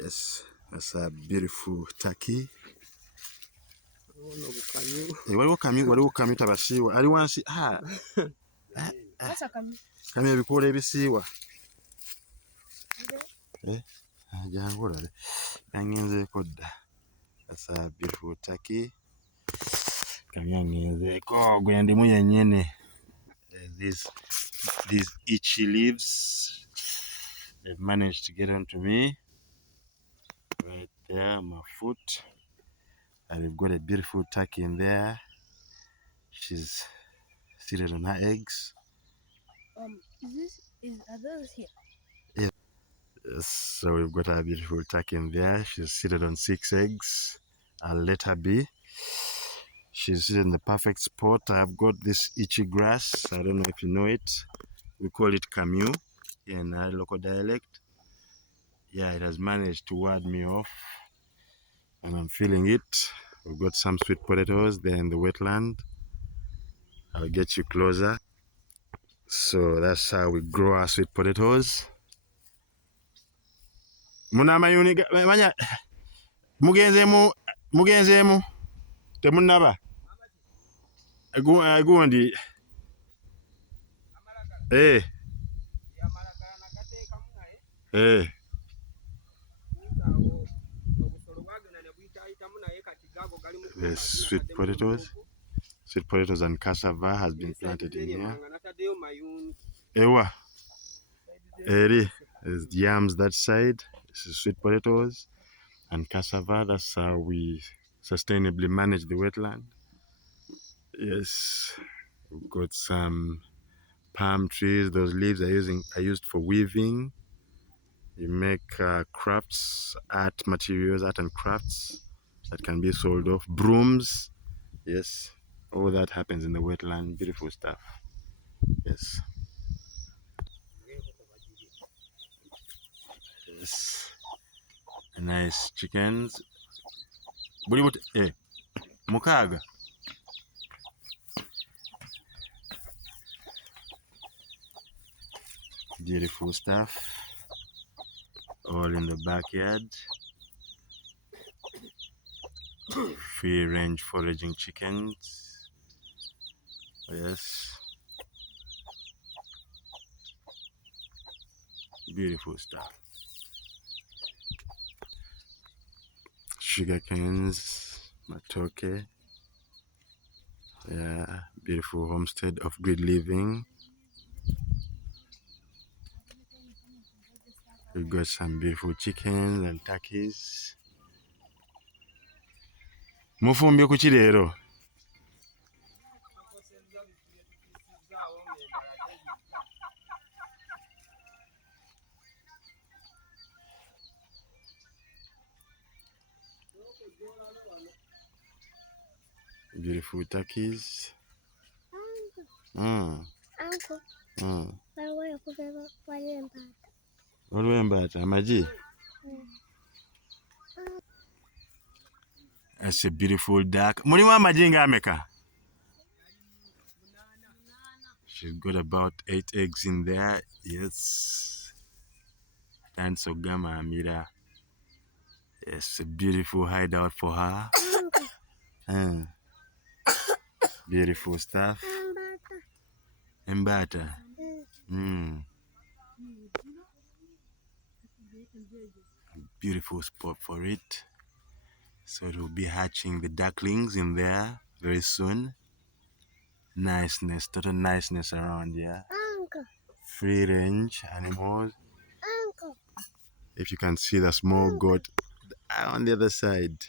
Yes, that's a beautiful turkey. Waliwo kamyu tabasiiwa ali wansi. Kamyu ebikoola ebisiiwa. Jangu olabe yangenzeeko dda. That's a beautiful turkey. Kamyu yangenzeeko gwe ndimu yennyini. These itchy leaves, they've managed to get onto me right there, my foot. And we've got a beautiful turkey in there. She's seated on her eggs. Are those here? Yeah. Yes, so we've got our beautiful turkey in there. She's seated on 6 eggs. I'll let her be. She's seated in the perfect spot. I've got this itchy grass. I don't know if you know it. We call it kamyu in our local dialect. Yeah, it has managed to ward me off, and I'm feeling it. We've got some sweet potatoes there in the wetland. I'll get you closer. So that's how we grow our sweet potatoes. Munamayuni manya mugenzeemu temunnaba gundi the sweet potatoes and cassava has been planted in here. Ewa eri there's yams that side. This is sweet potatoes and cassava. That's how we sustainably manage the wetland. Yes, we've got some palm trees. Those leaves are used for weaving. You make crafts, art and crafts that can be sold off. Brooms, yes, all that happens in the wetland. Beautiful stuff. Yes. Yes. Nice chickens. Mukaga. Beautiful stuff. All in the backyard. Free range foraging chickens. Yes. Beautiful stuff. Sugar canes, matoke. Yeah, beautiful homestead of good living. We've got some beautiful chickens and turkeys. Mufumbye ku ki leero? Beautiful turkeys. Uncle. Waliwo embaata amagi. That's a beautiful duck. Mulimu amagi ng'ameka? She's got about 8 eggs in there. Yes. Tandise okugamaamira. Yes, a beautiful hideout for her. Beautiful stuff. Embata. Beautiful spot for it. So it will be hatching the ducklings in there very soon. Niceness, total niceness around here. Free range animals. If you can see the small goat on the other side.